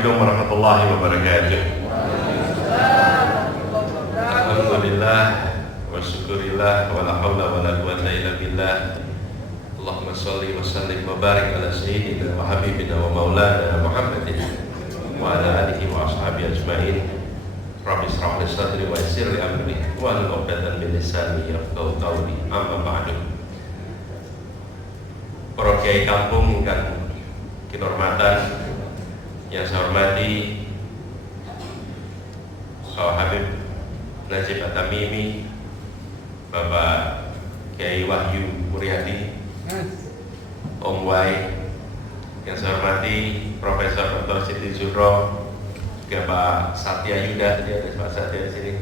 Assalamualaikum warahmatullahi wabarakatuh. Alhamdulillah wa syukurillah wa la hawla wa la quwwata illa billah. Allahumma shalli wa sallim wa barik ala sayyidina wa habibina wa maulana Muhammadin wa ala alihi wa ashabihi ajma'in. Rabbi shrah li sadri wa yassir li amri wa hlul 'uqdatam min lisani yafqahu qawli. Amma ba'du. Para kiai kampung ingkang kinurmatan, yang saya hormati Bapak Habib Najib At-Tamimi, Bapak Kiai Wahyu Muryadi, Om Wai, yang saya hormati Profesor Dr. Siti Zuhro, juga Pak Satya Yuda, ada Pak Satya di sini.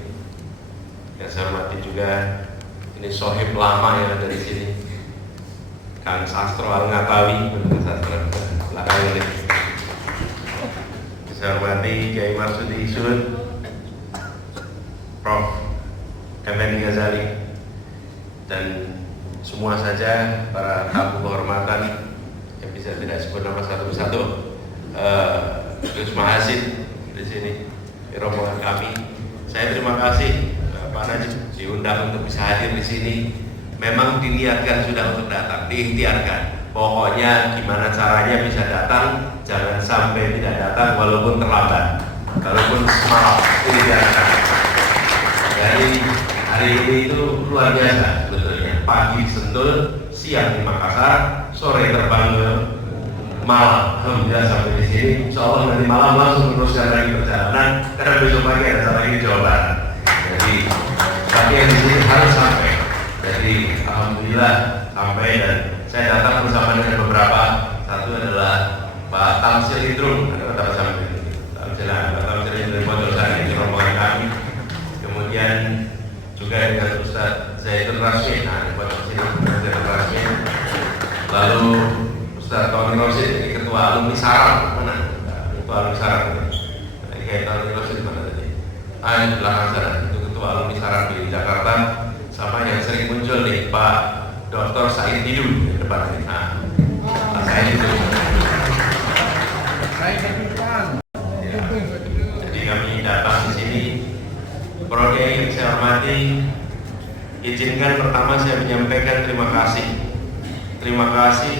Yang saya hormati juga ini sohib lama yang ada di sini, Kang Sastro Al-Ngatawi, Sastro belakang ini. Saya hormati Kiai Marsudi Isun, Prof. Effendi Ghazali, dan semua saja para tamu kehormatan yang bisa tidak sebut nama satu persatu. Gus Mahasin di sini, di rombongan kami. Saya terima kasih Pak Najib diundang untuk bisa hadir di sini. Memang diniatkan sudah untuk datang, diikhtiarkan. Pokoknya gimana caranya bisa datang, jangan sampai tidak datang walaupun terlambat, walaupun semalam, ini diarahkan. Jadi hari ini itu luar biasa sebetulnya. Pagi di Sentul, siang di Makassar, sore terbang ke Malang. Alhamdulillah sampai di sini. Insyaallah nanti malam langsung meneruskan lagi perjalanan karena besok pagi ada sama lagi di Jawa Barat. Jadi pagi yang di sini harus sampai. Jadi alhamdulillah sampai, dan saya datang bersama dengan beberapa. Satu adalah Pak Tamsil Idrum, ada kata bersama ini. Pak Tamsil Idrum dari Pondok Sari, di rombongan kami. Kemudian juga dengan Ustaz Zaitun Rasmin, di Pondok Sini, Zaitun Rasmin. Lalu Ustaz Tony Rosid, ini Ketua Alumni Sarang, mana? Ketua Alumni Sarang. Kayak Tony Rosid mana tadi? Ini di belakang sana, itu Ketua Alumni Sarang di Jakarta. Sama yang sering muncul nih, Pak Dr. Said Didu di depan ini. Nah, Pak Said Didu. Ya. Jadi kami datang di sini. Para kiai yang saya hormati, izinkan pertama saya menyampaikan terima kasih. Terima kasih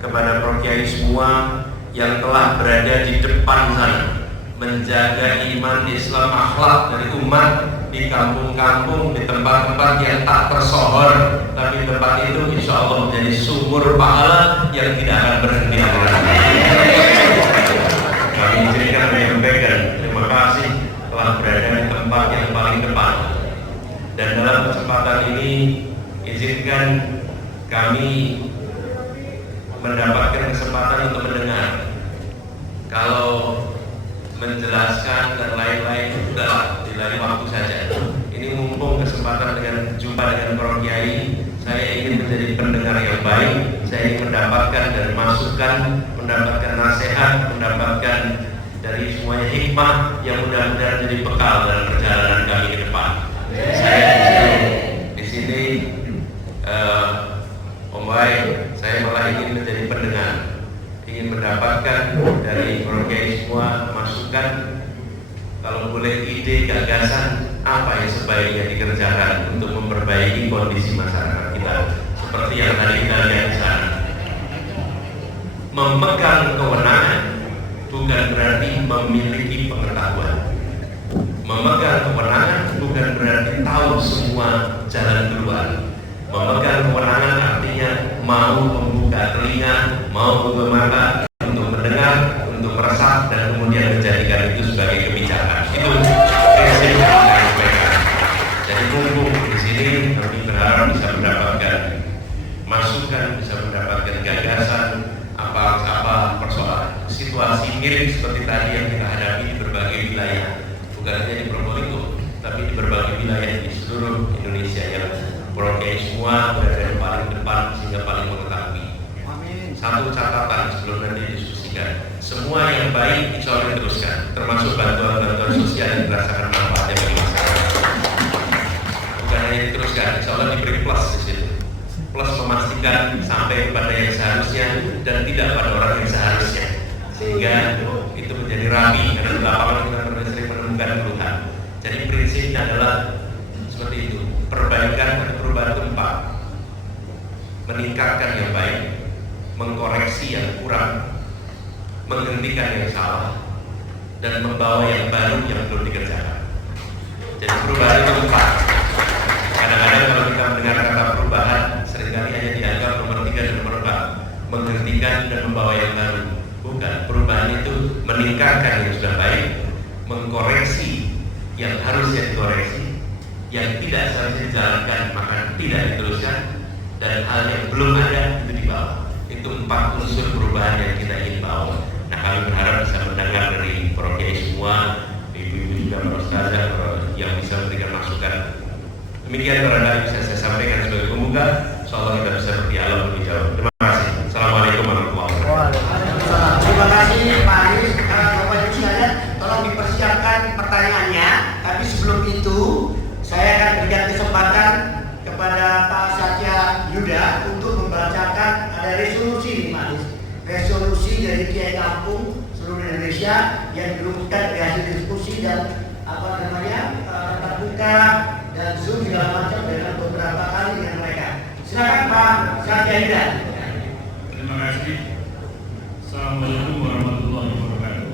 kepada para kiai semua yang telah berada di depan sana, menjaga iman, Islam, akhlak dari umat di kampung-kampung, di tempat-tempat yang tak tersohor, tapi tempat itu insya Allah menjadi sumur pahala yang tidak akan berhenti. Kami izinkan menyampaikan terima kasih telah berada di tempat yang paling depan. Dan dalam kesempatan ini izinkan kami mendapatkan kesempatan untuk mendengar. Kalau menjelaskan dan lain-lain sudah di lain waktu saja. Ini mumpung kesempatan dengan jumpa dengan para kiai, saya ingin menjadi pendengar yang baik. Saya ingin mendapatkan dan masukan, mendapatkan nasihat, mendapatkan dari semuanya hikmah yang mudah-mudahan jadi bekal dalam perjalanan kami ke depan. Saya di sini Om Wai, saya malah ingin menjadi pendengar, ingin mendapatkan dari para kiai semua masukan, kalau boleh ide, gagasan apa yang sebaiknya dikerjakan untuk memperbaiki kondisi masyarakat kita. Seperti yang tadi kita lihat di sana, memegang kewenangan bukan berarti memiliki pengetahuan. Memegang kewenangan bukan berarti tahu semua jalan keluar. Memegang kewenangan artinya mau membuka telinga, mau membuka mata untuk mendengar, untuk meresap, dan kemudian menjadikan itu sebagai kebijakan. Itu prinsip yang kita sampaikan. Jadi mumpung di sini kami berharap bisa mendapatkan masukan, bisa mendapatkan gagasan apa persoalan situasi mirip seperti tadi yang kita hadapi di berbagai wilayah, bukan hanya di Probolinggo, tapi di berbagai wilayah di seluruh Indonesia yang para kiai semua berada di paling depan sehingga paling mengetahui. Satu catatan sebelum nanti diskusikan, semua yang baik insya Allah diteruskan, termasuk bantuan-bantuan sosial yang dirasakan manfaatnya bagi masyarakat. Bukan hanya diteruskan, insya Allah diberi plus di situ. Plus memastikan sampai kepada yang seharusnya dan tidak pada orang yang seharusnya, sehingga itu menjadi rapi karena di lapangan kita sering menemukan keluhan. Jadi prinsipnya adalah seperti itu, perbaikan atau perubahan tempat, meningkatkan yang baik, mengkoreksi yang kurang, menghentikan yang salah, dan membawa yang baru yang belum dikerjakan. Jadi perubahan itu empat. Kadang-kadang kalau kita mendengar kata perubahan, seringkali hanya dianggap nomor 3 dan nomor 4, menghentikan dan membawa yang baru. Bukan, perubahan itu meningkatkan yang sudah baik, mengkoreksi yang harusnya dikoreksi, yang tidak seharusnya dijalankan maka tidak diteruskan, dan hal yang belum ada itu dibawa. Itu 4 unsur perubahan yang kita ingin bawa. Nah, kami berharap bisa mendengar dari para kiai semua, ibu-ibu juga, para ustazah yang bisa memberikan masukan. Demikian barangkali bisa saya sampaikan sebagai pembuka. Insyaallah kita bisa berdialog lebih jauh. Terima kasih. Assalamualaikum warahmatullahi wabarakatuh. Terima kasih Pak Aris. Bapak Ibu sekalian, tolong dipersiapkan pertanyaannya. Tapi sebelum itu, saya akan berikan kesempatan kepada Pak Satya Yuda untuk membacakan ada resolusi nih Pak Aris. Resolusi dari Kiai Kampung seluruh Indonesia yang dirumuskan dari hasil diskusi dan tatap muka dan Zoom segala macam dengan beberapa kali dengan mereka. Silakan Pak Satya Yuda. Terima kasih. Assalamualaikum warahmatullahi wabarakatuh.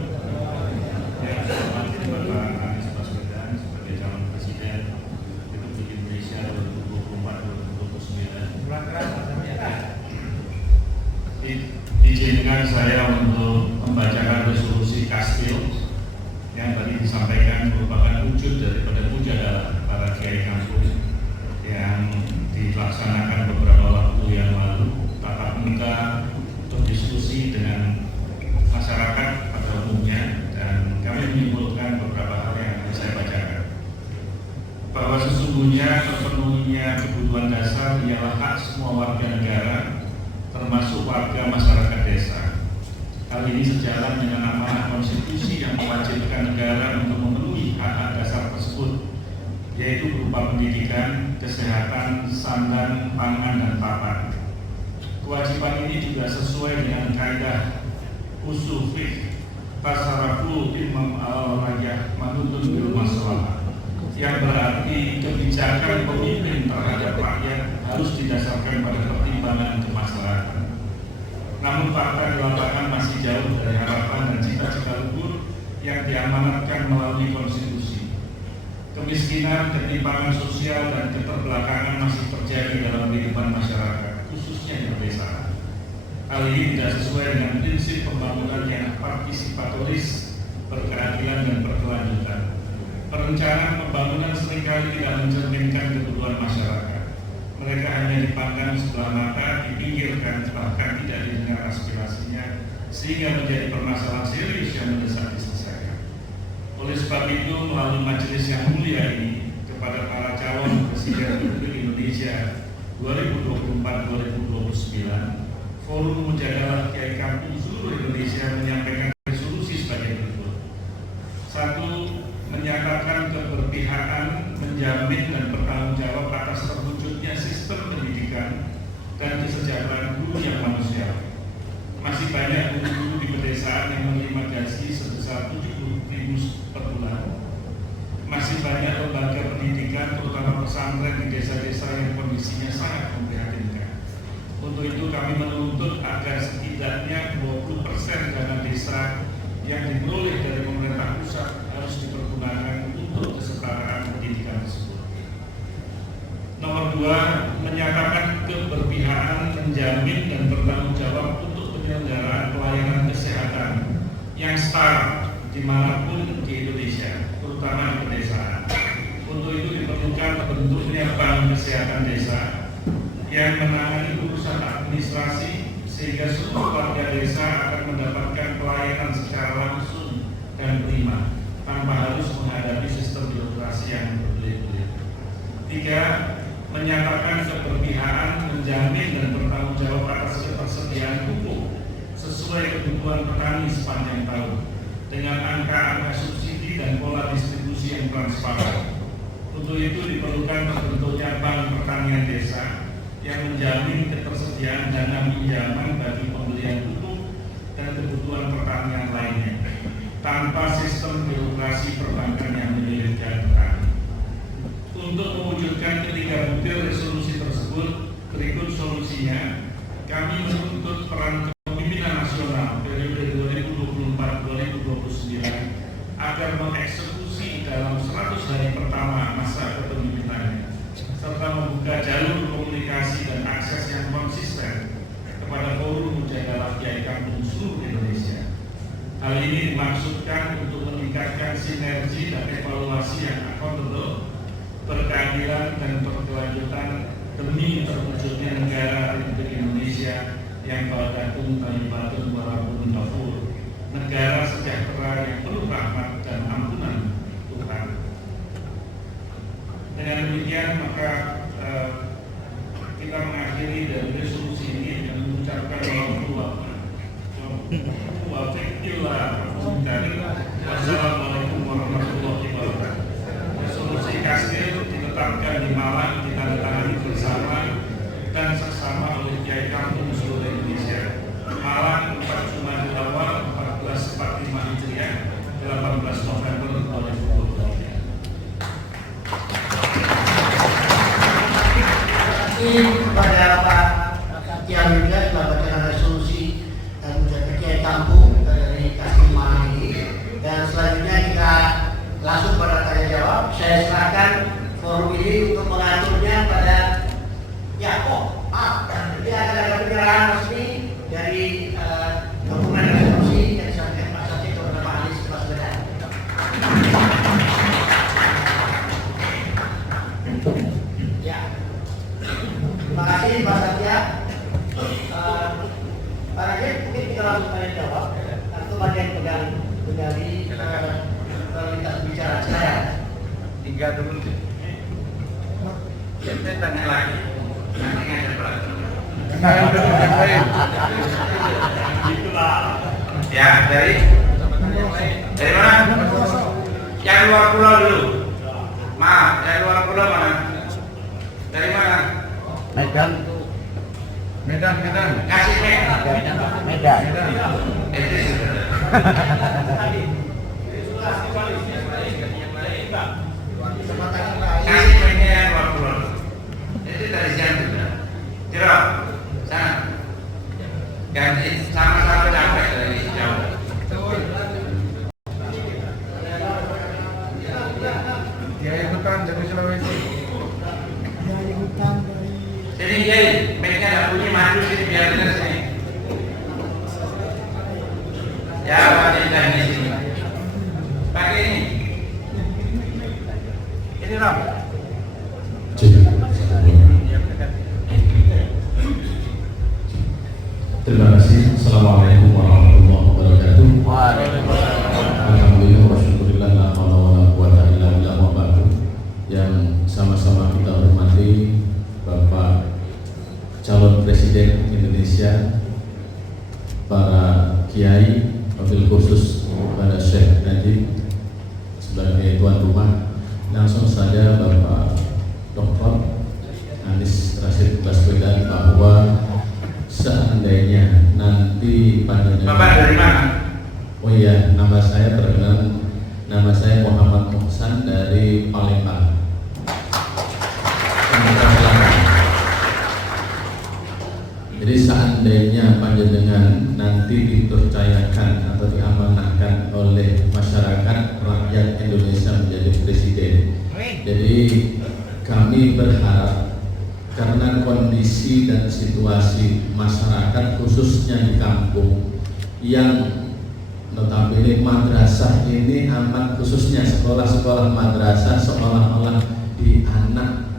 Ya, selamat Bapak Anies Baswedan sebagai calon presiden Republik Indonesia 2024-2029. Izinkan saya untuk membacakan resolusi Kastil yang tadi disampaikan merupakan wujud daripada mujadalah para kiai kampung yang dilaksanakan beberapa waktu yang lalu, tatap muka untuk diskusi dengan masyarakat pada umumnya, dan kami menyimpulkan beberapa hal yang akan saya bacakan. Bahwa sesungguhnya terpenuhinya kebutuhan dasar ialah hak semua warga negara, termasuk warga masyarakat desa. Hal ini sejalan dengan amanah konstitusi yang mewajibkan negara untuk memenuhi hak dasar tersebut, yaitu berupa pendidikan, kesehatan, sandang, pangan, dan papan. Kewajiban ini juga sesuai dengan kaidah usul fiqh tasarruful imam al-rajah manuntun bil maslahat, yang berarti kebijakan pemimpin terhadap rakyat harus didasarkan pada pertimbangan kemaslahatan. Namun fakta di lapangan masih jauh dari harapan dan cita-cita luhur yang diamanatkan melalui konstitusi. Kemiskinan, ketimpangan sosial, dan keterbelakangan masih terjadi dalam kehidupan masyarakat, khususnya di pedesaan. Hal ini tidak sesuai dengan prinsip pembangunan yang partisipatoris, berkeadilan, dan berkelanjutan. Perencanaan pembangunan seringkali tidak mencerminkan kebutuhan masyarakat. Mereka hanya dipandang sebelah mata, dipinggirkan, bahkan tidak didengar aspirasinya, sehingga menjadi permasalahan serius yang mendesak diselesaikan. Oleh sebab itu, melalui majelis yang mulia ini, kepada para calon Presiden Republik Indonesia 2024-2029, Forum Mujadalah Kiai Kampung seluruh Indonesia menyampaikan resolusi sebagai berikut. 1. Menyatakan keberpihakan, menjamin, dan bertanggung jawab atas terwujudnya sistem pendidikan dan kesejahteraan guru yang manusiawi. Masih banyak guru-guru di pedesaan yang menerima gaji sebesar 70.000 per bulan. Masih banyak lembaga pendidikan, terutama pesantren di desa-desa yang kondisinya sangat memprihatinkan. Untuk itu kami menuntut agar setidaknya 20% dana desa yang diperoleh dari pemerintah pusat harus dipergunakan untuk kesetaraan pendidikan tersebut. Nomor 2, menyatakan keberpihakan, menjamin, dan bertanggung jawab untuk penyelenggaraan pelayanan kesehatan yang setara dimanapun di Indonesia, terutama di pedesaan. Untuk itu diperlukan terbentuknya Bank Kesehatan Desa yang menangani urusan administrasi, sehingga seluruh warga desa akan mendapatkan pelayanan secara langsung dan prima, tanpa harus menghadapi sistem birokrasi yang berbelit-belit. 3. Menyatakan keberpihakan, menjamin, dan bertanggung jawab atas ketersediaan pupuk sesuai kebutuhan petani sepanjang tahun, dengan angka-angka subsidi dan pola distribusi yang transparan. Untuk itu diperlukan terbentuknya Bank Pertanian Desa yang menjamin ketersediaan dana pinjaman bagi pembelian pupuk dan kebutuhan pertanian lainnya, Hal ini dimaksudkan untuk meningkatkan sinergi dan evaluasi yang akuntabel, berkeadilan dan berkelanjutan demi terwujudnya negara Republik Indonesia yang bergantung talibatun warahmatun ghafur, negara sejahtera yang penuh rahmat dan ampunan Tuhan. Dengan demikian maka kita mengakhiri dari resolusi ini dengan mengucapkan wassalamualaikum warahmatullahi wabarakatuh. Resolusi Kastil ditetapkan di Malang, ditandatangani bersama dan seksama oleh Kiai Kampung seluruh Indonesia. Malang 4 Jumadil Awal 1445 Hijriah 18 November 2023. Kepada Pak Satya Yuda telah bacakan resolusi dan Kiai Kampung dari Kastil Malang ini, dan selanjutnya kita langsung pada tanya jawab. Saya serahkan forum ini untuk mengaturnya pada ini akan ada penyerahan resmi dari dokumen resolusi yang disampaikan Pak Satya kepada Pak Anies Baswedan. Ya. Terima kasih Pak Satya. Pak Rakyat, mungkin kita langsung tanya jawab atau ada yang pegang kendali lintas bicara saya. 3 dulu. Saya tanya lagi. Nanti ngajak lagi. Ya, dari mana? Yang luar pulau dulu. Maaf, yang luar pulau mana? Dari mana? Medan. Kasih Medan. Itu sudah. Kasih mainnya yang luar pulau. Itu dari siang sudah. Jerok, sana. Ganti sama-sama capek dari jauh. Dia ikutan dari Sulawesi. Jadi Kiai, mic-nya nggak bunyi, maju sini biar dengar sini. Ya, wajibkan di sini. Pakai ini. Ini Ram. Terima kasih. Assalamualaikum warahmatullahi wabarakatuh. Alhamdulillah wa syukurillah la haula wala quwata illa billah wa ba'du. Yang sama-sama kita hormati Bapak calon Presiden Indonesia, para kiai, wabil khusus pada Syekh Najib sebagai tuan rumah, langsung saja Bapak Dr. Anies Rashid Baswedan, bahwa seandainya nanti pada Bapak dari mana? Oh iya, nama saya perkenalan, nama saya Muhammad Muhsan dari Palembang. Jadi seandainya panjenengan nanti dipercayakan atau diamanahkan oleh masyarakat rakyat Indonesia menjadi presiden, jadi kami berharap karena kondisi dan situasi masyarakat khususnya di kampung yang notabene madrasah ini amat, khususnya sekolah-sekolah madrasah seolah-olah di anak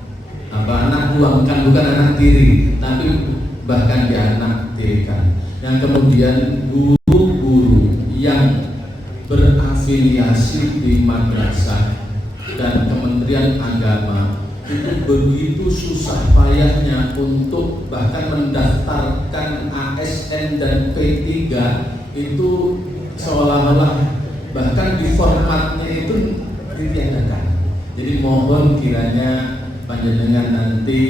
buangkan, bukan anak tiri, tapi bahkan di anak tirikan. Yang kemudian guru-guru yang berafiliasi di madrasah dan Kementerian Agama itu begitu susah payahnya untuk bahkan mendaftarkan ASN dan P3 itu seolah-olah bahkan di formatnya itu ditiadakan. Jadi mohon kiranya panjenengan nanti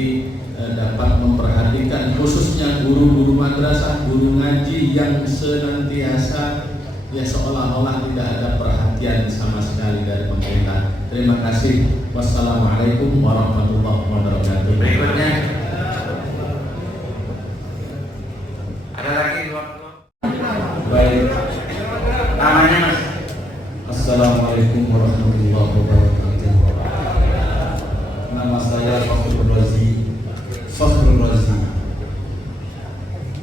dapat memperhatikan khususnya guru-guru madrasah, guru ngaji yang senantiasa ya seolah-olah tidak ada perhatian sama sekali dari pemerintah. Terima kasih. Wassalamualaikum warahmatullahi wabarakatuh. Berikutnya ada lagi dua. Baik. Namanya Mas. Assalamualaikum warahmatullahi wabarakatuh. Nama saya Fakhrul Razi.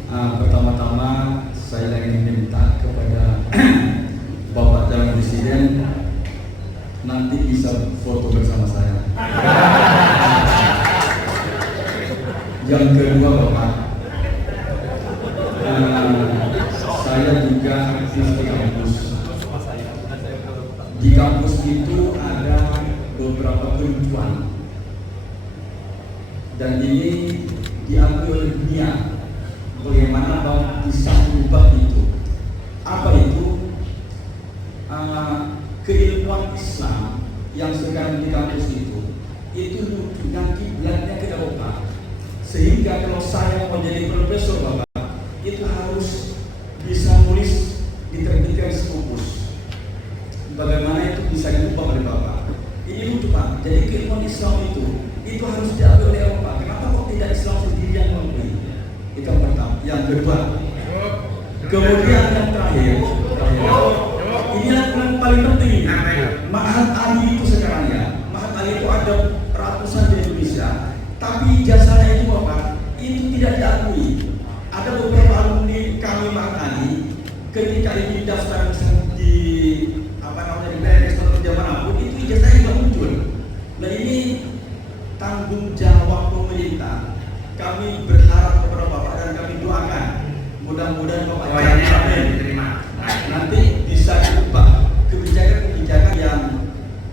Pertama-tama saya ingin minta kepada nanti bisa foto bersama saya. Yang kedua Bapak, saya juga aktif di kampus. Di kampus itu ada beberapa kelucuan dan ini diakui oleh dunia. Bagaimana Bapak bisa mengubah itu? Apa itu? Keilmuan Islam yang sekarang di kampus itu dengan kiblatnya ke Eropa, sehingga kalau saya mau jadi profesor Bapak itu harus bisa nulis diterbitkan Scopus. Bagaimana itu bisa diubah oleh Bapak? Ini lucu Pak. Jadi keilmuan Islam itu harus diambil oleh Eropa. Kenapa kok tidak Islam sendiri yang mengakui? Itu yang pertama. Yang kedua, kemudian yang terakhir, ini yang paling penting. Ma'had Ali itu sekarang ya, Ma'had Ali itu ada ratusan di Indonesia, tapi jasanya itu Bapak, itu tidak diakui. Ada beberapa alumni kami Ma'had Ali, ketika ini daftar di di PNS atau kerja manapun, itu ijazahnya tidak muncul. Nah ini tanggung jawab pemerintah. Kami berharap kepada Bapak dan kami doakan, mudah-mudahan Bapak diterima. Nanti bisa diubah kebijakan-kebijakan yang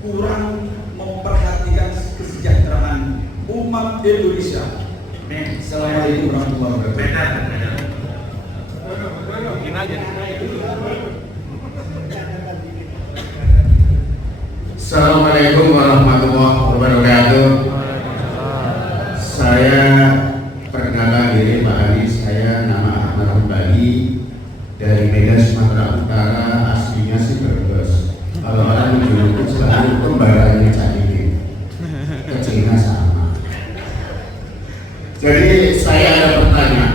kurang memperhatikan kesejahteraan umat Indonesia. Assalamualaikum warahmatullahi wabarakatuh. Assalamualaikum warahmatullahi wabarakatuh. Saya perkenalkan diri Pak Ali, saya nama Ahmad Kembali dari Medan Sumatera Utara, aslinya sih Brebes. Kalau orang menjuluki selalu kembarannya Cadikin, kecilnya sama. Jadi saya ada pertanyaan.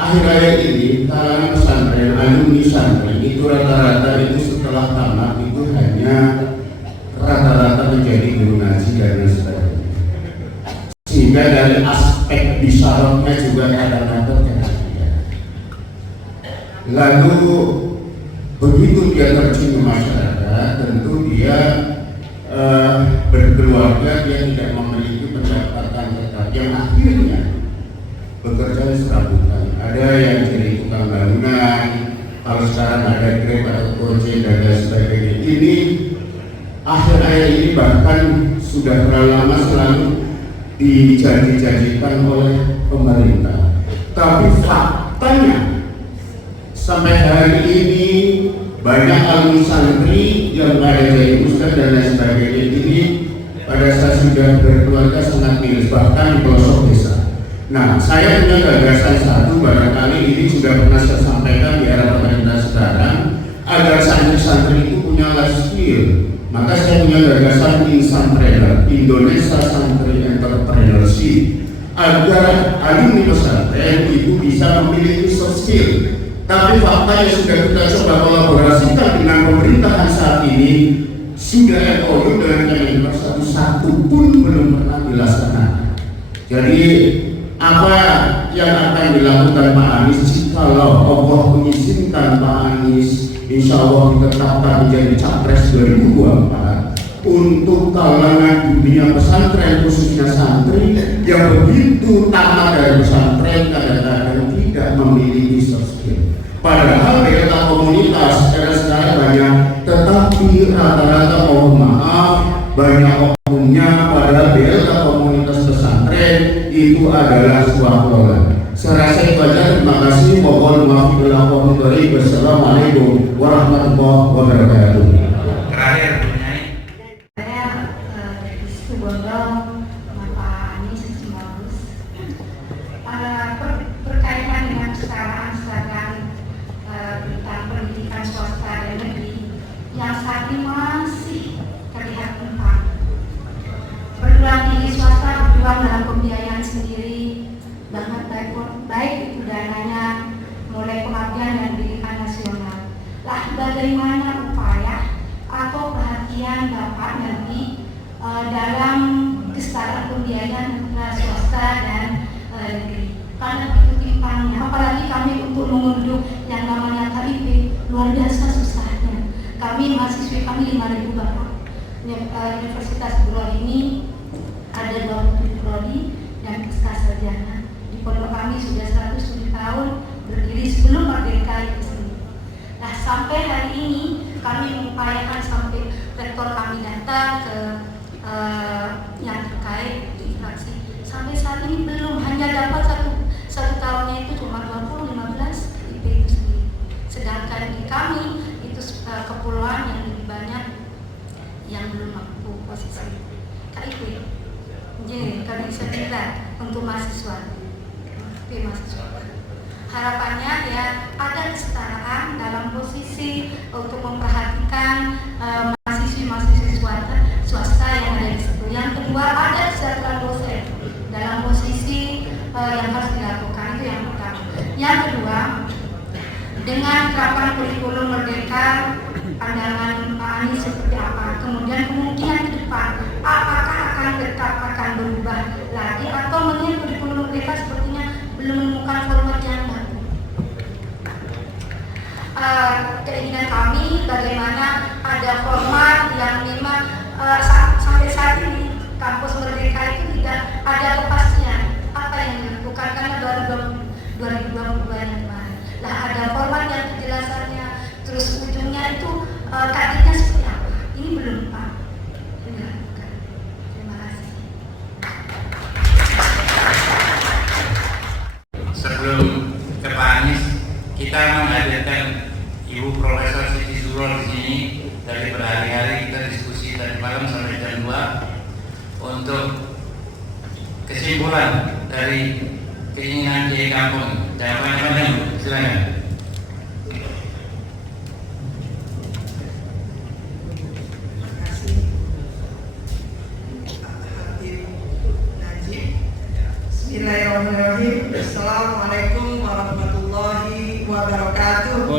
Akhir-akhir ini kalangan pesantren, alumni pesantren itu rata-rata itu setelah tamat itu hanya rata-rata menjadi guru ngaji dan lain sebagainya. Sehingga dari aspek bisarotnya juga kadang-kadang perhatian. Lalu begitu dia terjun ke masyarakat, tentu dia berkeluarga, dia tidak memiliki pendapatan tetap yang akhirnya bekerja serabutan. Ada yang jadi tukang bangunan, kalau sekarang ada Grab atau Gojek dan lain sebagainya. Ini akhir-akhir ini bahkan sudah terlalu lama selalu dijanji-janjikan oleh pemerintah. Tapi faktanya sampai hari ini banyak alumni santri yang ada jadi ustaz dan lain sebagainya ini pada saat sudah berkeluarga sangat miris, bahkan di pelosok desa. Nah, saya punya gagasan satu, barangkali ini sudah pernah saya sampaikan di era pemerintah sekarang, agar santri-santri itu punya life skill. Maka saya punya gagasan Insantrepreneur, Indonesia Santri Entrepreneurship, agar alumni pesantren itu bisa memiliki soft skill. Tapi faktanya sudah kita coba kolaborasikan dengan pemerintahan saat ini, sudah MOU dengan Kementerian satu pun belum pernah dilaksanakan. Jadi apa yang akan dilakukan Pak Anies jikalau Allah mengizinkan Pak Anies insya Allah ditetapkan menjadi Capres 2024 untuk kalangan dunia pesantren khususnya santri yang begitu tamat dari pesantren kadang-kadang tidak memiliki soft skill. Padahal mereka komunitas sekarang banyak, tetapi rata-rata mohon maaf banyak oknumnya, padahal BLK komunitas pesantren itu adalah swasta. Saya rasa itu aja. Terima kasih. Mohon maaf bila wabarakatuh. Wassalamualaikum warahmatullahi wabarakatuh. Terakhir, saya dari situ Bondol, Bapak Anies Bagus. Berkaitan dengan kesalahan tentang pendidikan swasta dan negeri yang saat ini masih terlihat timpang. Perguruan tinggi swasta berjuang dalam pembiayaan sendiri, bahkan baik itu dananya mulai pengabdian dan pendidikan nasional. Lah bagaimana upaya atau perhatian Bapak nanti dalam kesetaraan pembiayaan antara swasta dan negeri? Karena begitu timpangnya, apalagi kami untuk mengunduh yang namanya KIP luar biasa susahnya. Kami mahasiswa kami 5.000 Universitas Brol ini ada 27 prodi dan pasca sarjana. Di pondok kami sudah 107 tahun berdiri sebelum merdeka itu sendiri. Nah, sampai hari ini kami mengupayakan sampai rektor kami datang ke yang terkait di fraksi. Sampai saat ini belum, hanya dapat satu tahunnya itu cuma 20-15 IP itu sendiri. Sedangkan di kami itu kepulauan yang lebih banyak yang belum mampu posisi KIP. Jadi kami bisa bilang untuk mahasiswa, mahasiswa. Harapannya ya ada kesetaraan dalam posisi untuk memperhatikan mahasiswa swasta yang ada di situ. Yang kedua, ada kesejahteraan dosen dalam posisi yang harus dilakukan, itu yang pertama. Yang kedua, dengan terapan kurikulum merdeka, pandangan Pak Anies seperti apa, kemudian kemungkinan ke depan apakah akan berubah lagi atau mungkin kurikulum merdeka sepertinya belum menemukan format yang baru. Keinginan kami bagaimana ada format yang memang sampai saat ini kampus merdeka itu tidak ada kepastian apa yang dilakukan karena baru 2022 yang kemarin. Lah ada format yang kejelasannya, terus ujungnya itu kaditnya seperti apa? Ini belum Pak. Terima kasih. Sebelum ke Pak Anies, kita menghadirkan Ibu Profesor Siti Zurol di sini. Dari berhari-hari kita diskusi tadi malam sampai jam 2 untuk kesimpulan dari keinginan Kiai Kampung. Jawabannya silakan. Bismillahirrahmanirrahim. Assalamualaikum warahmatullahi wabarakatuh.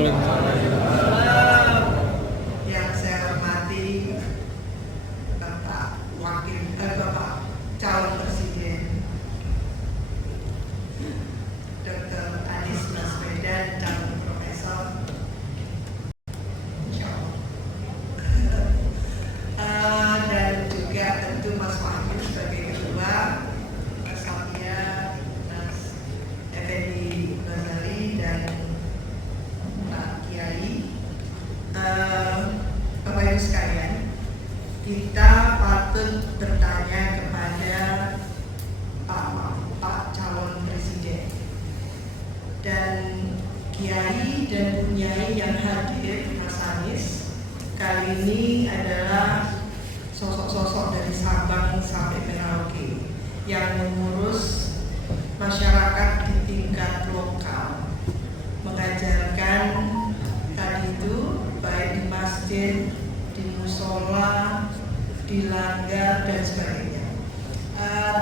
Yang saya hormati Bapak calon presiden Dr. Anies Baswedan, calon profesor. Dan juga tentu Mas Wahyu sebagai ketua, Effendi Ghazali dan Pak Kiai. Bapak Ibu sekalian, kita patut bertanya kepada Pak calon presiden dan Kiai dan Bunyai yang hadir, Mas Anies. Kali ini adalah sosok-sosok dari Sabang sampai Merauke yang mengurus masyarakat di tingkat lokal, mengajarkan tadi itu baik di masjid, di musola, di langgar dan sebagainya.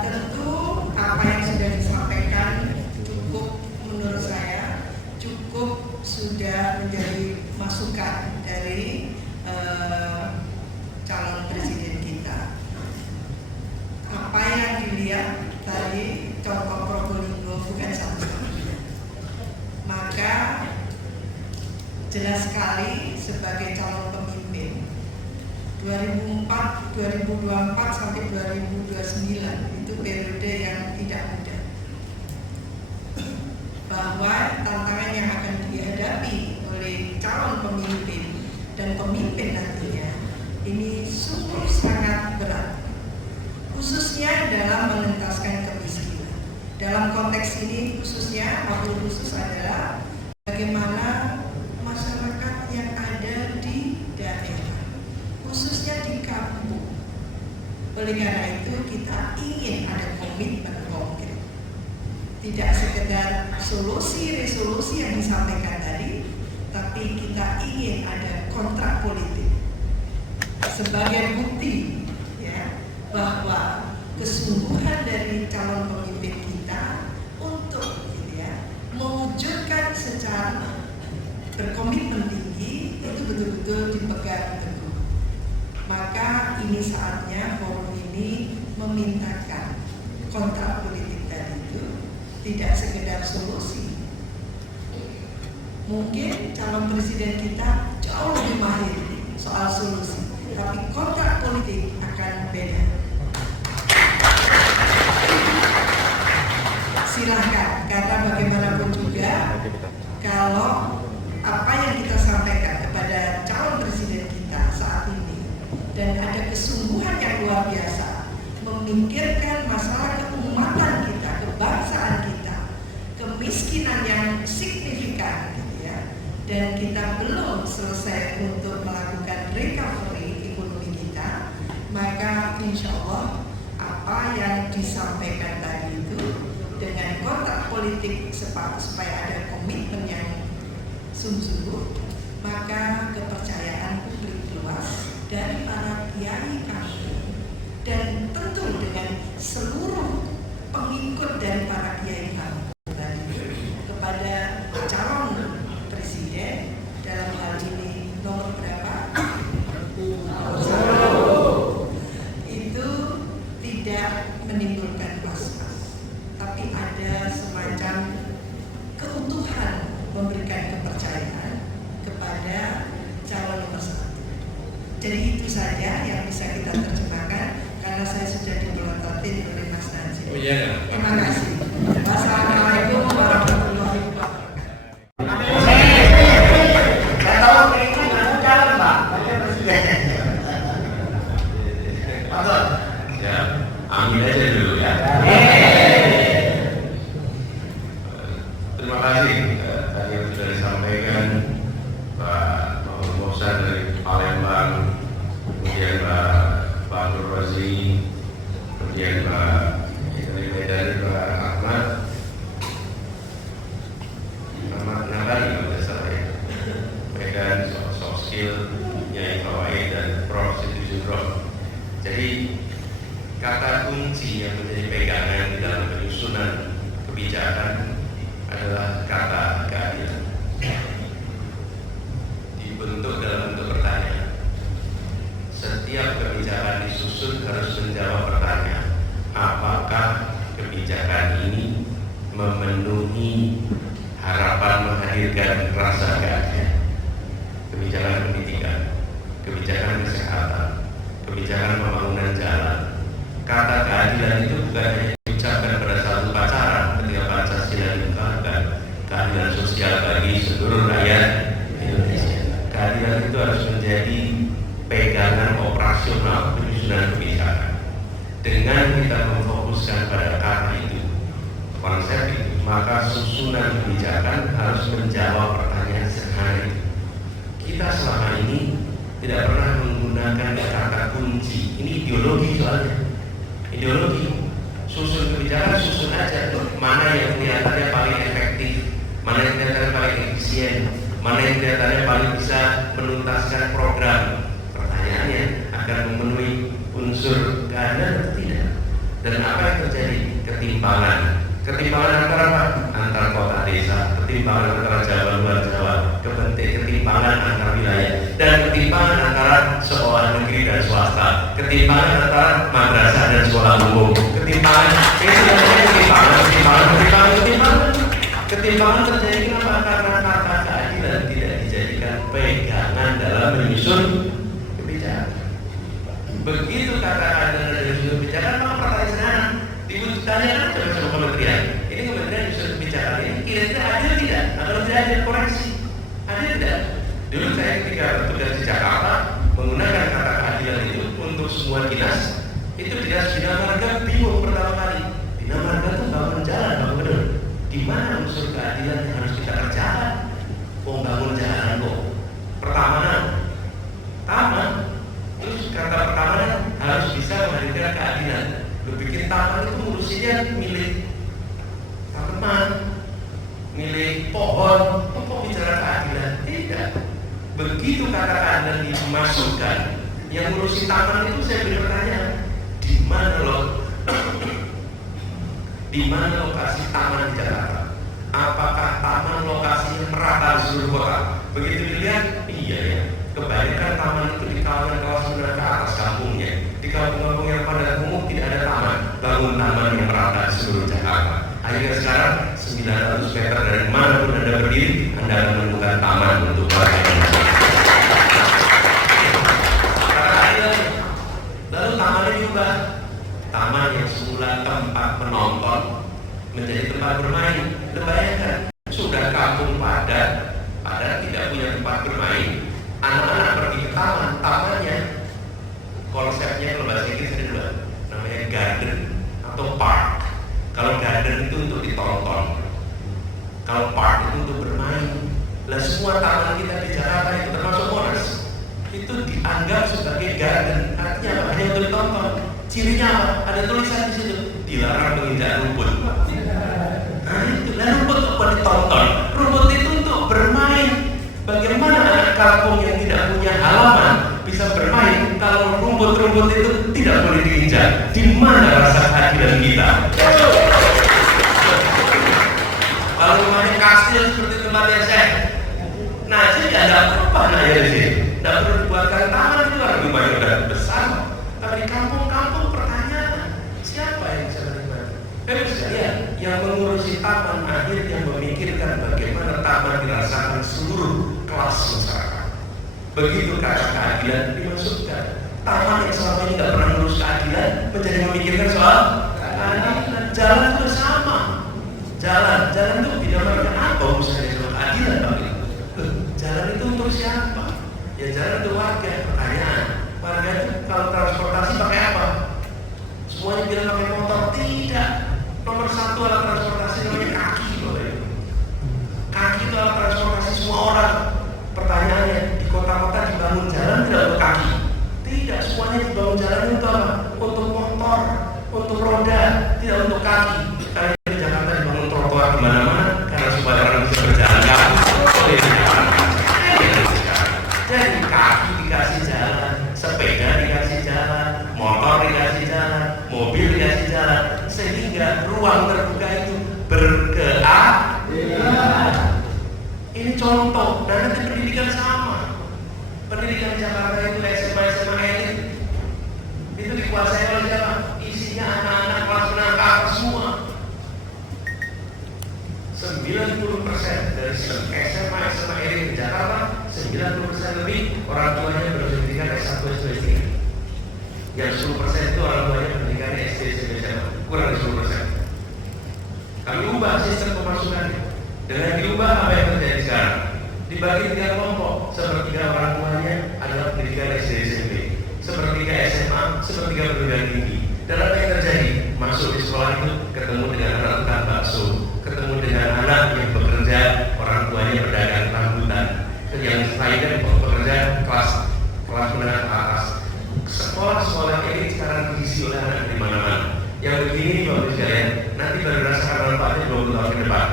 Tentu apa yang sudah disampaikan cukup, menurut saya cukup sudah menjadi masukan dari calon presiden kita. Apa yang dilihat tadi contoh Probolinggo bukan satu-satunya. Maka jelas sekali sebagai calon pemimpin 2024 sampai 2029 itu periode yang tidak mudah. Bahwa tantangan yang akan dihadapi oleh calon pemimpin dan pemimpin nantinya ini sungguh sangat berat, khususnya dalam mengentaskan kemiskinan. Dalam konteks ini khususnya, wakil khusus adalah bagaimana masyarakat yang ada di daerah, khususnya di kampung. Oleh karena itu kita ingin ada komitmen konkret, tidak sekedar solusi-resolusi yang disampaikan tadi, tapi kita ingin ada kontrak politik sebagai bukti ya bahwa kesungguhan dari calon pemimpin kita untuk mewujudkan secara berkomitmen tinggi itu betul-betul dipegang teguh. Maka ini saatnya forum ini memintakan kontrak politik tadi itu tidak sekedar solusi. Mungkin calon presiden kita jauh lebih mahir soal solusi, tapi kontrak politik akan beda. Silahkan, karena bagaimanapun juga kalau apa yang kita sampaikan kepada calon presiden kita saat ini dan ada kesungguhan yang luar biasa memikirkan masalah keumatan kita, kebangsaan kita, kemiskinan yang signifikan gitu ya, dan kita belum selesai untuk melakukan recovery ekonomi kita, maka insya Allah apa yang disampaikan tadi itu dengan kontrak politik supaya ada komitmen yang sungguh-sungguh, maka kepercayaan publik luas dari para kiai kami dan tentu dengan seluruh pengikut dari para kiai kami tadi kepada calon presiden dalam hal ini nomor berapa? Itu tidak menimbulkan was-was, tapi ada semacam keutuhan memberikan kepercayaan kepada calon nomor 1. Jadi itu saja yang bisa kita terjemahkan karena saya sudah dipelototin oleh Mas Najib. Oh iya. Terima kasih. Wassalamualaikum warahmatullahi wabarakatuh. Saya tahu ini nggak calon Pak, Wakil Presiden. Betul. Ya, amin aja dulu ya. Terima kasih tadi yang sudah disampaikan Pak Mohsan dari Palembang, kemudian Pak Nur Rozi, kemudian Pak dari Medan, Pak Ahmad Nahari kalau tidak salah ya, Medan, soft skill, Nyai Fawaid dan Prof. Siti Judroh. Jadi kata kunci yang menjadi pegangan di dalam penyusunan kebijakan adalah kata keadilan. Dibentuk dalam bentuk pertanyaan. Setiap kebijakan disusun harus menjawab pertanyaan, apakah kebijakan ini memenuhi harapan menghadirkan rasa keadilan? Kebijakan pendidikan, kebijakan kesehatan, kebijakan pembangunan jalan. Kata keadilan itu bukan hanya diucapkan pada satu upacara ketika Pancasila diungkapkan, keadilan sosial bagi seluruh rakyat Indonesia. Keadilan itu harus menjadi pegangan operasional penyusunan kebijakan. Dengan kita memfokuskan pada kata itu, konsep itu, maka susunan kebijakan harus menjawab pertanyaan sederhana itu. Kita selama ini tidak pernah menggunakan kata kunci. Ini ideologi soalnya. Ideologi. Susun kebijakan, susun aja. Mana yang kelihatannya paling efektif, mana yang kelihatannya paling efisien, mana yang kelihatannya paling bisa menuntaskan program. Pertanyaannya, akan memenuhi unsur keadilan atau tidak? Dan apa yang terjadi? Ketimpangan. Ketimpangan antara apa? Antar kota desa, ketimpangan antara Jawa luar Jawa, ketimpangan antar wilayah, dan ketimpangan antara sekolah negeri dan swasta, ketimpangan antara madrasah dan sekolah umum, ketimpangan ketimpangan terjadi kenapa? Karena kata keadilan tidak dijadikan pegangan dalam menyusun kebijakan. Begitu kata keadilan dalam menyusun kebijakan, maka pertanyaan sederhana ditanyakan coba kementerian. Ini kementerian menyusun kebijakan ini kira-kira adil tidak? Atau tidak adil, koreksi. Adil tidak? Dulu saya ketika bertugas di Jakarta menggunakan kata keadilan itu untuk semua dinas. Itu dinas Bina Marga bingung pertama kali. Bina Marga itu bangun jalan, bangun gedung. Di mana unsur keadilan yang harus kita kerjakan? Bangun jalan kok. Pertamanan, taman. Terus kata pertamanan harus bisa menghadirkan keadilan. Lu bikin taman itu ngurusinnya milik tanaman, milik pohon. Kok bicara keadilan? Tidak. Begitu kata keadilan dimasukkan, yang ngurusin taman itu saya beri pertanyaan, di mana lokasi taman di Jakarta? Apakah taman lokasinya merata di seluruh kota? Begitu dilihat, iya ya. Kebanyakan taman itu di kawasan kelas menengah ke atas kampungnya. Di kampung-kampung yang padat umum tidak ada taman. Bangun taman yang merata di seluruh Jakarta. Akhirnya sekarang 900 meter dari manapun Anda berdiri, Anda akan menemukan taman untuk warga Indonesia. Kata bermain. Bayangkan, sudah kampung padat tidak punya tempat bermain. Anak-anak pergi ke taman, tamannya konsepnya kalau bahasa Inggris ada dua, namanya garden atau park. Kalau garden itu untuk ditonton, kalau park itu untuk bermain. Lah semua taman kita di Jakarta itu termasuk Monas itu dianggap sebagai garden, artinya apa? Hanya untuk ditonton. Cirinya apa? Ada tulisan di situ, dilarang menginjak rumput. Nah itu, lah rumput itu buat ditonton. Rumput itu untuk bermain. Bagaimana anak kampung yang tidak punya halaman bisa bermain kalau rumput-rumput itu tidak boleh diinjak? Di mana rasa keadilan kita? Kalau rumahnya kastil seperti tempat yang saya, nah saya tidak ada apa-apa nanya di sini. Tidak perlu dibuatkan taman, itu kan rumahnya udah besar. Tapi di kampung-kampung pertanyaan, siapa yang bisa menikmati? Tapi sekalian, yang mengurusi taman akhirnya memikirkan bagaimana taman dirasakan seluruh kelas masyarakat. Begitu kata keadilan dimasukkan. Taman yang selama ini tidak pernah mengurus keadilan menjadi memikirkan soal keadilan. Jalan itu sama. Jalan itu dinamakan apa urusannya soal keadilan bagi? Jalan itu untuk siapa? Ya jalan untuk warga. Pertanyaan, warga itu kalau transportasi pakai apa? Semuanya bilang pakai motor. Tidak. Nomor satu alat transportasi namanya kaki. Kaki itu alat transportasi semua orang. Pertanyaannya, di kota-kota dibangun jalan tidak untuk kaki? Tidak, semuanya dibangun jalan untuk apa? Untuk motor, untuk roda, tidak untuk kaki. Karena di Jakarta dibangun trotoar kemana-mana karena supaya orang bisa berjalan kaki. Jadi kaki dikasih jalan, sepeda dikasih jalan, motor dikasih jalan, mobil dikasih jalan, sehingga ruang terbuka itu berkeadilan. Ini contoh, dan nanti pendidikan sama. Pendidikan di Jakarta itu SMA elit itu dikuasai oleh siapa? Isinya anak-anak kelas menengah ke atas semua. 90% dari SMA elit di Jakarta, 90% lebih orang tuanya berpendidikan S1, S2, S3. Yang 10% itu orang tuanya pendidikan SD, SMP, SMA, kurang dari 10%. Kami ubah sistem pemasukannya. Dengan diubah apa yang terjadi sekarang? Dibagi 3 kelompok. Sepertiga orang tuanya adalah pendidikan SD, SMP, sepertiga SMA, sepertiga perguruan tinggi. Dan apa yang terjadi? Masuk di sekolah itu ketemu dengan anak tukang bakso, ketemu dengan anak yang bekerja, orang tuanya berdagang rambutan, yang lainnya bekerja kelas menengah ke atas. Sekolah-sekolah ini sekarang diisi oleh anak di mana-mana. Yang begini bagus sekalian, nanti baru rasakan manfaatnya 20 tahun ke depan.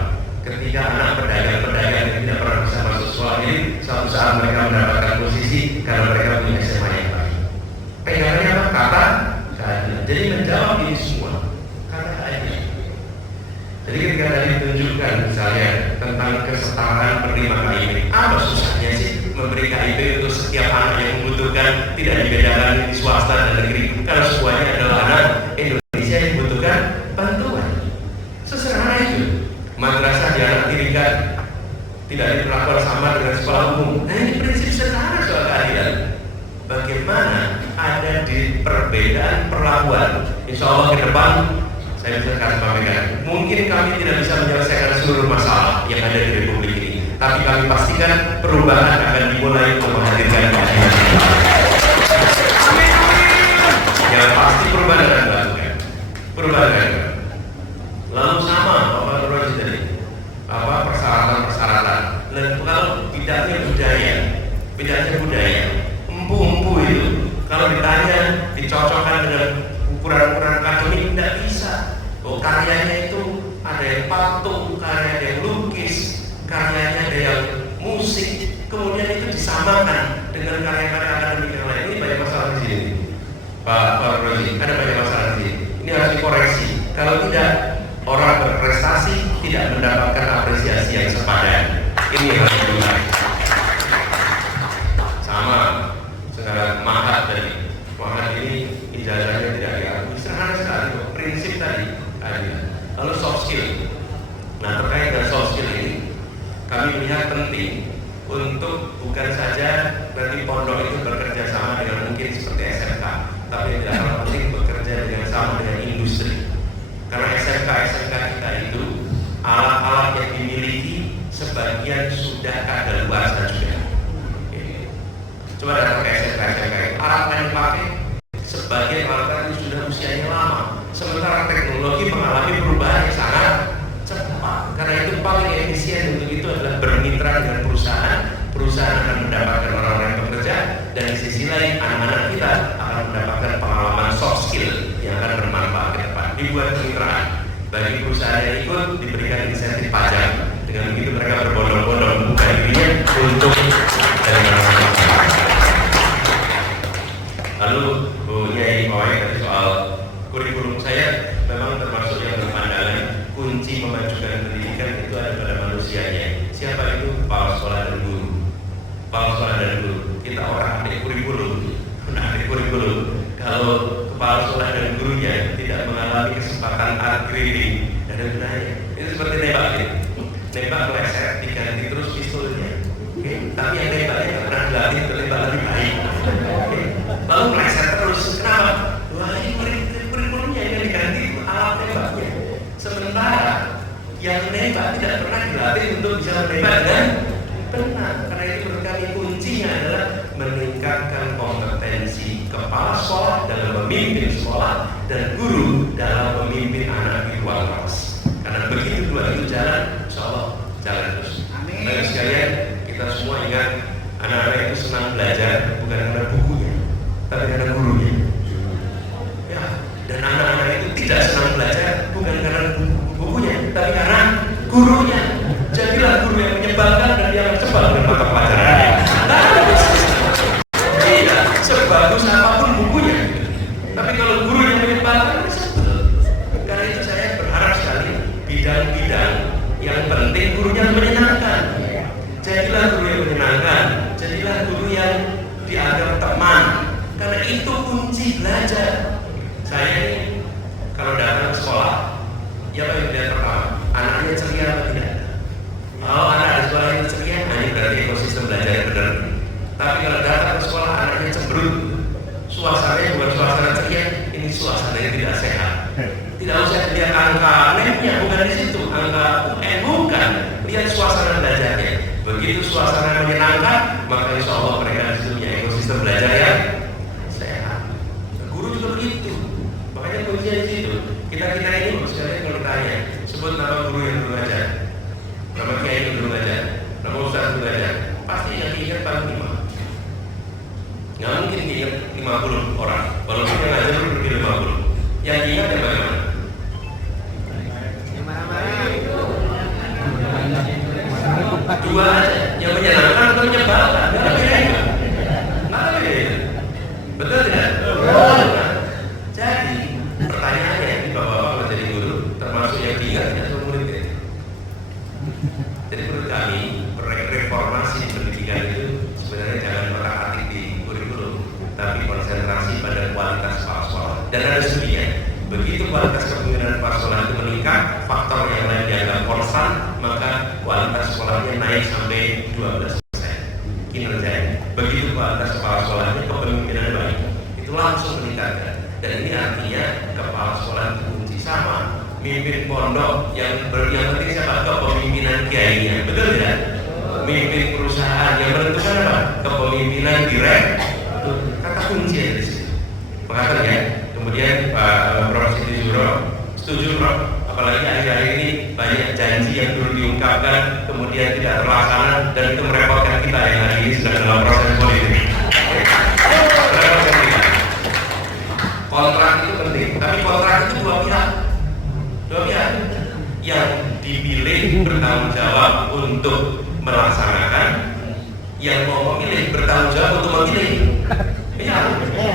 Ketika anak pedagang-pedagang yang tidak pernah bisa masuk sekolah ini, suatu saat mereka mendapatkan posisi karena mereka punya SMA yang baik. Pegangannya apa? Kata keadilan. Jadi menjawab ini semua kata keadilan. Jadi ketika tadi ditunjukkan misalnya tentang kesetaraan penerima KIP, apa susahnya sih memberi KIP untuk setiap anak yang membutuhkan, tidak dibedakan di swasta dan negeri, karena semuanya adalah anak Indonesia yang membutuhkan bantuan. Sesederhana itu. Madrasah dianak-tirikan, tidak diperlakukan sama dengan sekolah umum. Nah ini prinsip sederhana soal keadilan. Bagaimana ada di perbedaan perlakuan. Insya Allah ke depan saya bisa kasih sampaikan. Mungkin kami tidak bisa menyelesaikan seluruh masalah yang ada di Republik ini, tapi kami pastikan perubahan akan dimulai untuk menghadirkan keadilan. Yang pasti perubahan akan dilakukan. Perubahan. Lalu sama Bapak Roji tadi, persyaratan-persyaratan. Dan kalau bidangnya budaya, empu-empu itu kalau ditanya dicocokkan dengan ukuran-ukuran akademik tidak bisa. Oh, karyanya itu ada yang patung, karyanya ada yang lukis, karyanya ada yang musik, kemudian itu disamakan dengan karya-karya akademik yang lain. Ini banyak masalah di sini, Pak Roji. Ada banyak masalah di sini. Ini harus dikoreksi. Kalau tidak, orang berprestasi tidak mendapatkan apresiasi yang sepadan. Ini yang harus diulang. Sama sekarang Mahat tadi. Mahat ini ijazahnya tidak diakui. Sederhana sekali prinsip tadi. Lalu soft skill. Nah terkait dengan soft skill ini, kami melihat penting untuk bukan saja nanti pondok itu bekerja sama dengan mungkin seperti SMK, tapi yang tidak kalah penting bekerja dengan sama dengan industri. Karena SMK kita itu kadaluarsa juga. Coba datang ke SMK, alat yang dipakai sebagian alat itu sudah usianya lama, sementara teknologi mengalami perubahan yang sangat cepat. Karena itu paling efisien untuk itu adalah bermitra dengan perusahaan akan mendapatkan orang-orang yang bekerja, dan di sisi lain anak-anak kita akan mendapatkan pengalaman soft skill yang akan bermanfaat ke depan. Dibuat kemitraan bagi perusahaan yang ikut, diberikan insentif pajak. Dengan begitu mereka berbondong-bondong buka dirinya untuk lalu Nyai Mawai tadi soal kurikulum, saya memang termasuk yang berpandangan kunci memajukan pendidikan itu ada pada manusianya. Siapa itu? Kepala sekolah dan guru. Kepala sekolah dan guru. Kita orang ahli kurikulum. Kalau kepala sekolah dan gurunya tidak mengalami kesempatan upgrading, ada gunanya. Itu seperti nembak gitu. Nembak meleset, diganti terus pistolnya. Tapi yang nembaknya tidak pernah dilatih untuk nembak lebih baik. Lalu meleset terus. Kenapa? Wah, ini kurikulumnya yang diganti alat nembaknya. Sementara yang nembak tidak pernah dilatih untuk bisa menembak dengan benar. Karena itu menurut kami kuncinya adalah meningkatkan kompetensi kepala sekolah dalam memimpin sekolah dan guru dalam memimpin anak di ruang kelas. Karena begitu dua itu jalan, insya Allah jalan terus. Baik sekalian, kita semua ingat anak-anak itu senang belajar bukan karena bukunya, tapi karena gurunya. Ya, dan anak-anak itu tidak senang belajar bukan karena bukunya, tapi karena gurunya. Jadilah guru yang menyebalkan dan yang cepat dengan mata pelajarannya. Tidak sebagus apapun bukunya, tapi kalau guru yang menyebalkan, sebel. Karena itu saya berharap sekali bidang-bidang yang penting gurunya menyenangkan. Jadilah guru yang menyenangkan, jadilah guru yang dianggap teman. Karena itu kunci belajar. Saya ini kalau datang ke sekolah, ya apa yang dilihat pertama? Anaknya ceria atau tidak? Kalau anak di sekolah itu ceria, ini berarti ekosistem belajar yang benar. Tapi kalau datang ke sekolah anaknya cemberut, suasananya bukan suasana ceria, ini suasana yang tidak sehat. Tidak usah lihat angka netnya, bukan di situ, angka UN bukan. Lihat suasana belajarnya. Begitu suasana menyenangkan, maka insya Allah mereka di situ punya ekosistem belajar yang sehat. Guru juga begitu. Makanya kuncinya di situ. Kita ini sekalian kalau ditanya, sebut nama guru yang dulu ngajar, nama kiai yang dulu ngajar, nama ustaz dulu ngajar, pasti yang diingat paling 5. Nggak mungkin diingat 50 orang. Walaupun yang ngajar lebih 50. Yang diingat yang bagaimana? Dua aja, yang menyenangkan atau menyebalkan? Nggak ada beda. Betul tidak? Nah, jadi pertanyaannya ini bapak-bapak kalau jadi guru, termasuk yang diingat atau muridnya? Jadi menurut kami reformasi pendidikan itu sebenarnya jangan otak-atik di kurikulum, tapi konsentrasi pada kualitas kepala sekolah. Dan ada studinya. Begitu kualitas kepemimpinan kepala sekolah itu meningkat, faktor yang lain dianggap konstan, maka kualitas sekolahnya naik sampai 12% kinerjanya. Begitu kualitas kepala sekolahnya, kepemimpinan baik, itu langsung meningkatkan. Dan ini artinya kepala sekolah itu kunci. Sama mimpin pondok yang penting siapa? Kepemimpinan kiainya, betul tidak? Mimpin perusahaan yang menentukan apa? Kepemimpinan direktur. Kata kunci ada di situ. Mengatakan ya. Kemudian Pak Prof. Siti Zuro setuju Prof, apalagi akhir-akhir ini banyak janji yang dulu diungkapkan kemudian tidak terlaksana dan itu merepotkan kita yang hari ini sedang dalam proses politik. Kontrak itu penting, tapi kontrak itu dua pihak. Yang dipilih bertanggung jawab untuk melaksanakan, yang mau memilih bertanggung jawab untuk memilih. Iya,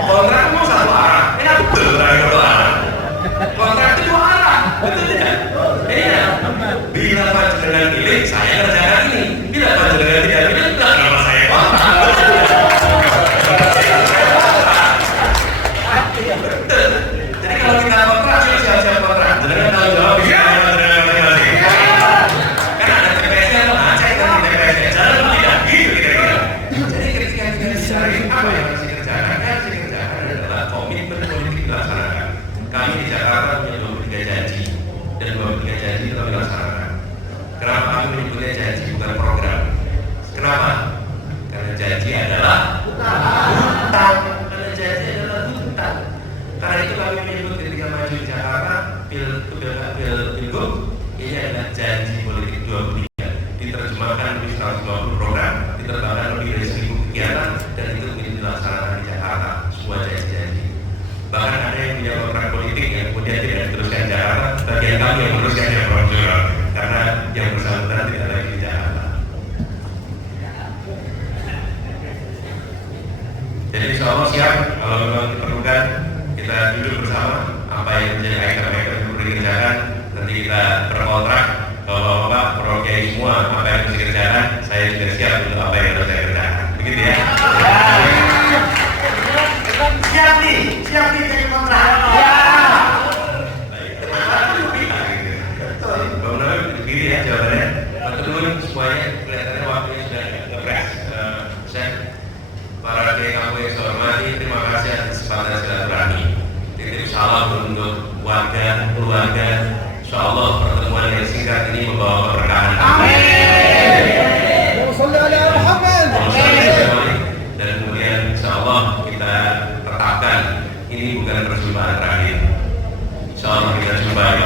kontrak mau satu arah, betul satu arah. Kontrak itu dua arah, betul tidak? Iya. Bila panjenengan pilih, saya kerjakan ini. Bila panjenengan tidak pilih, kenapa saya kontrak? Betul. Jadi kalau kita kontrak, siap-siap kontrak. Jenengan tahu jawab bisa masing-masing. Karena ada TPS-nya atau cek kan TPS-nya. Jalan tidak gitu kira-kira. Jadi ketika kita bicara kegiatan dan itu ingin dilaksanakan di Jakarta, semua janji-janji. Bahkan ada yang punya kontrak politik yang kemudian tidak diteruskan Jakarta, bagian kami yang meneruskan yang profesional karena yang bersangkutan tidak lagi di Jakarta. Jadi insya Allah siap kalau memang diperlukan kita duduk bersama apa yang menjadi item-item yang perlu dikerjakan, nanti kita berkontrak. Kalau Bapak Prokiai semua apa yang harus dikerjakan, saya juga siap untuk apa yang harus saya kerjakan. Begitu ya? Siap nih jadi kontrak. Begini ya jawabannya. Teman-teman semuanya kelihatannya waktunya sudah ngepres. Para kiai kamu yang saya hormati, terima kasih atas kesempatan silaturahmi. Titip salam untuk warga, keluarga. Insya Allah pertemuan yang singkat ini membawa keberkahan. Dan kemudian insya Allah kita tetapkan ini bukan perjumpaan terakhir. Insya Allah kita jumpa di